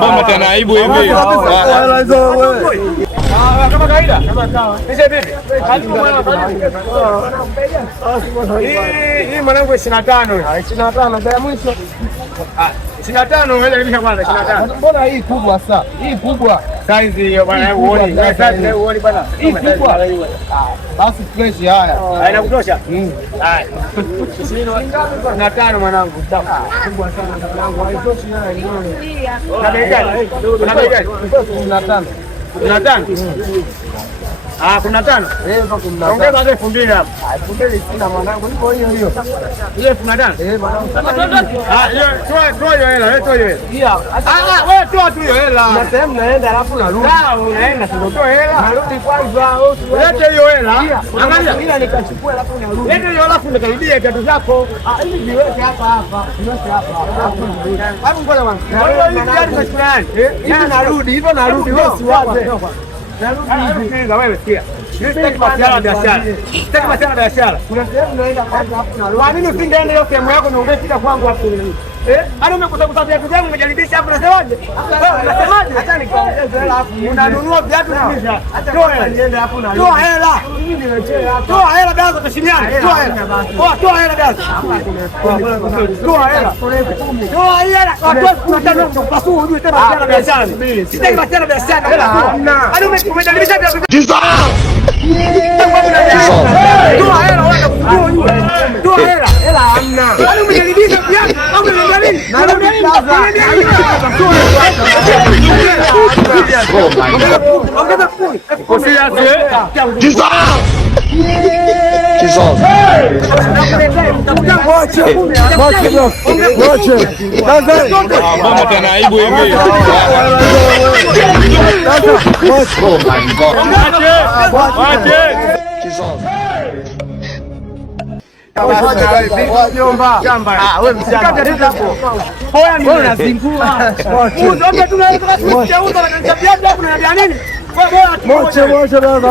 Mama tena aibu hivi. Kama kawaida. Hii mwanangu 25. 25 ndio mwisho. 25 wewe nilisha kwanza 25. Mbona hii kubwa sasa? Hii kubwa. Size hiyo bwana uone. Size uone bwana. Hii kubwa. Basi fresh haya. Haina kutosha? Haya. 25 mwanangu. Kubwa sana mwanangu. Haitoshi haya. Na bei gani? Na bei gani? 15. 15. Kuna 5. Ongeza 2000 hapo. 2000 sina mwanangu. Ipo hiyo hiyo. Ile 15. Mwanangu. Hiyo toa hiyo hela, toa hiyo hela. Wewe toa tu hiyo hela. Na sehemu naenda alafu narudi. Unaenda sio hela. Narudi kwanza. Lete hiyo hela. Angalia. Mimi nikachukua alafu narudi. Lete hiyo alafu nikaibia viatu zako. Hivi viweke hapa. Viweke hapa. Hapo ngoja bwana. Hivi gari mashindani. Hivi narudi, hivyo narudi. Wewe usiwaze. Sikiliza wewe, sikia. Sitaki masuala ya biashara. Sitaki masuala ya biashara. Kuna sehemu unaenda kwanza hapo na kwa nini usingeenda hiyo sehemu yako na ungefika kwangu hapo nini? Hadi umekuta viatu vyangu umejaribisha hapo unasemaje? Unasemaje? Hata nikaongeza hela hapo. Unanunua viatu na kisha. Toa hela niende hapo na. Toa hela. Mimi nimechea hapo. Toa hela dazo tushimiane. Toa hela. Toa hela dazo. Toa hela. Toa hela. Tunataka kupasua ujue tena biashara. Sitaki masuala ya biashara. Hadi umejaribisha viatu. Toa hela wala kujua. Toa hela. Hela hamna. Hadi umejaribisha viatu. Mama tena aibu hivi. Wajomba. Wewe msichana. Hoya ni unazingua. Uzote tunaweza kuuza na kanisa pia kuna nini? Wewe bora. Moche baba.